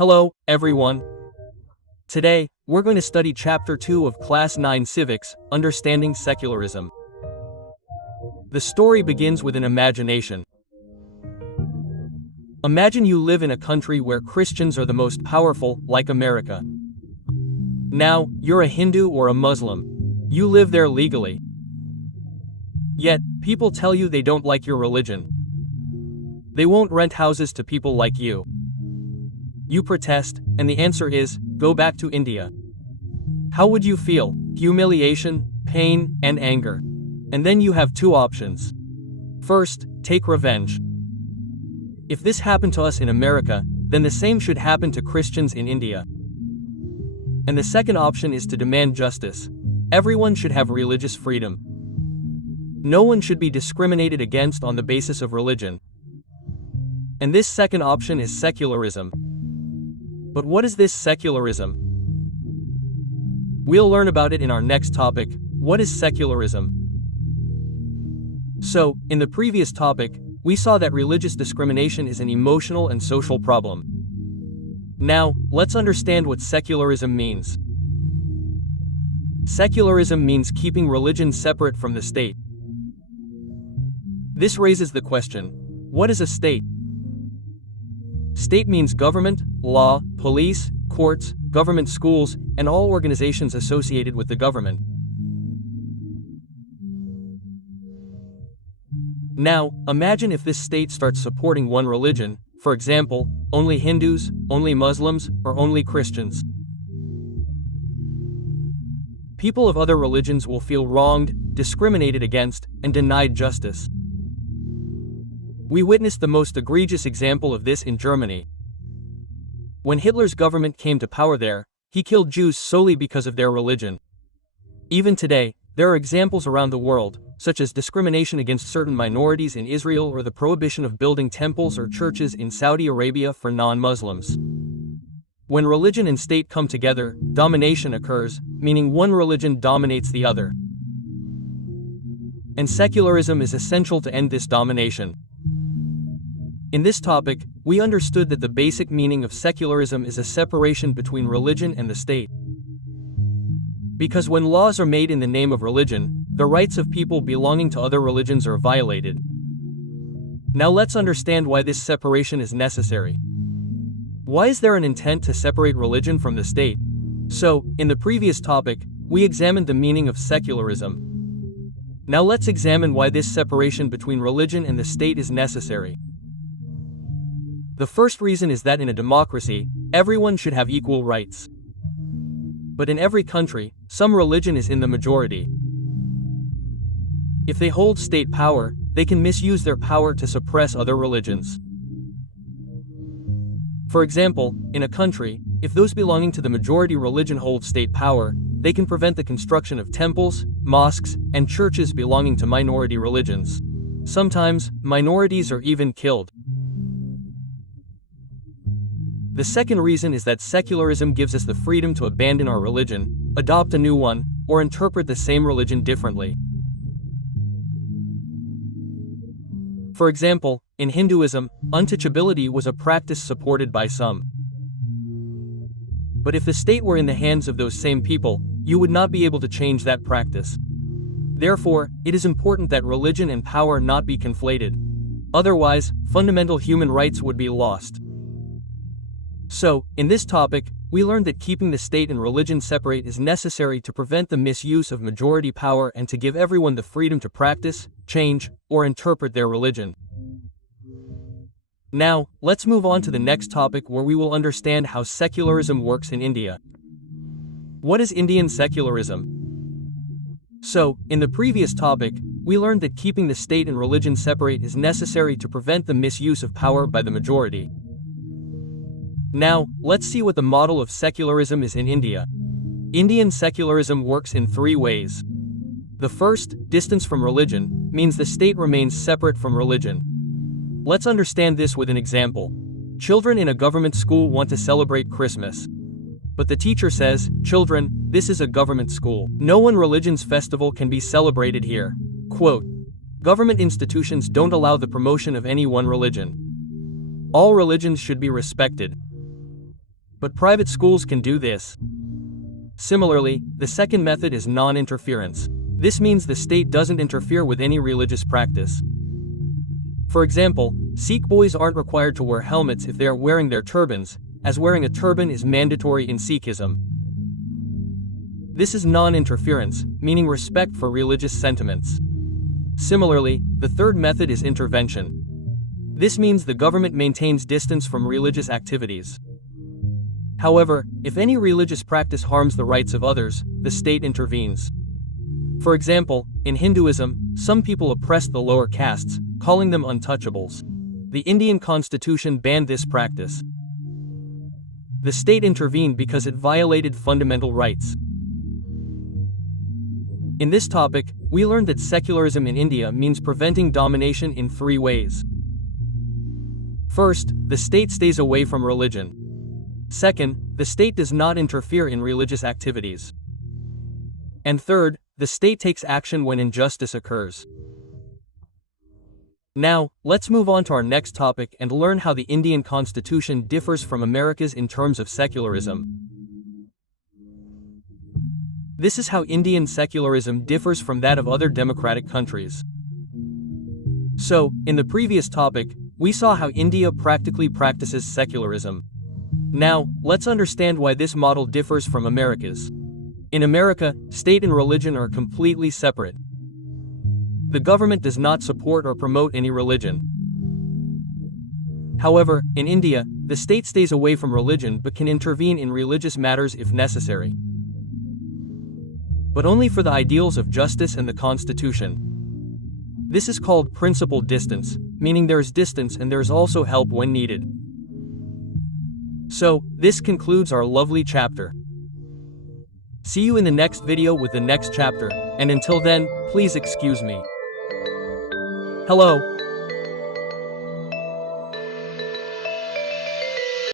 Hello, everyone. Today, we're going to study Chapter 2 of Class 9 Civics, Understanding Secularism. The story begins with an imagination. Imagine you live in a country where Christians are the most powerful, like America. Now, you're a Hindu or a Muslim. You live there legally. Yet, people tell you they don't like your religion. They won't rent houses to people like you. You protest, and the answer is, go back to India. How would you feel? Humiliation, pain, and anger. And then you have two options. First, take revenge. If this happened to us in America, then the same should happen to Christians in India. And the second option is to demand justice. Everyone should have religious freedom. No one should be discriminated against on the basis of religion. And this second option is secularism. But what is this secularism? We'll learn about it in our next topic. What is secularism? So, in the previous topic, we saw that religious discrimination is an emotional and social problem. Now, let's understand what secularism means. Secularism means keeping religion separate from the state. This raises the question, what is a state? State means government, law, police, courts, government schools, and all organizations associated with the government. Now, imagine if this state starts supporting one religion, for example, only Hindus, only Muslims, or only Christians. People of other religions will feel wronged, discriminated against, and denied justice. We witnessed the most egregious example of this in Germany. When Hitler's government came to power there, he killed Jews solely because of their religion. Even today, there are examples around the world, such as discrimination against certain minorities in Israel or the prohibition of building temples or churches in Saudi Arabia for non-Muslims. When religion and state come together, domination occurs, meaning one religion dominates the other. And secularism is essential to end this domination. In this topic, we understood that the basic meaning of secularism is a separation between religion and the state. Because when laws are made in the name of religion, the rights of people belonging to other religions are violated. Now let's understand why this separation is necessary. Why is there an intent to separate religion from the state? So, in the previous topic, we examined the meaning of secularism. Now let's examine why this separation between religion and the state is necessary. The first reason is that in a democracy, everyone should have equal rights. But in every country, some religion is in the majority. If they hold state power, they can misuse their power to suppress other religions. For example, in a country, if those belonging to the majority religion hold state power, they can prevent the construction of temples, mosques, and churches belonging to minority religions. Sometimes, minorities are even killed. The second reason is that secularism gives us the freedom to abandon our religion, adopt a new one, or interpret the same religion differently. For example, in Hinduism, untouchability was a practice supported by some. But if the state were in the hands of those same people, you would not be able to change that practice. Therefore, it is important that religion and power not be conflated. Otherwise, fundamental human rights would be lost. So, in this topic, we learned that keeping the state and religion separate is necessary to prevent the misuse of majority power and to give everyone the freedom to practice, change, or interpret their religion. Now, let's move on to the next topic where we will understand how secularism works in India. What is Indian secularism? So, in the previous topic, we learned that keeping the state and religion separate is necessary to prevent the misuse of power by the majority. Now, let's see what the model of secularism is in India. Indian secularism works in three ways. The first, distance from religion, means the state remains separate from religion. Let's understand this with an example. Children in a government school want to celebrate Christmas. But the teacher says, "Children, this is a government school. No one religion's festival can be celebrated here." Quote, "Government institutions don't allow the promotion of any one religion. All religions should be respected." but private schools can do this. Similarly, the second method is non-interference. This means the state doesn't interfere with any religious practice. For example, Sikh boys aren't required to wear helmets if they are wearing their turbans, as wearing a turban is mandatory in Sikhism. This is non-interference, meaning respect for religious sentiments. Similarly, the third method is intervention. This means the government maintains distance from religious activities. However, if any religious practice harms the rights of others, the state intervenes. For example, in Hinduism, some people oppress the lower castes, calling them untouchables. The Indian constitution banned this practice. The state intervened because it violated fundamental rights. In this topic, we learned that secularism in India means preventing domination in 3 ways. First, the state stays away from religion. Second, the state does not interfere in religious activities. And third, the state takes action when injustice occurs. Now, let's move on to our next topic and learn how the Indian Constitution differs from America's in terms of secularism. This is how Indian secularism differs from that of other democratic countries. So, in the previous topic, we saw how India practically practices secularism. Now, let's understand why this model differs from America's. In America, state and religion are completely separate. The government does not support or promote any religion. However, in India, the state stays away from religion but can intervene in religious matters if necessary. But only for the ideals of justice and the Constitution. This is called principled distance, meaning there is distance and there is also help when needed. So, this concludes our lovely chapter. See you in the next video with the next chapter, and until then, please excuse me. Hello.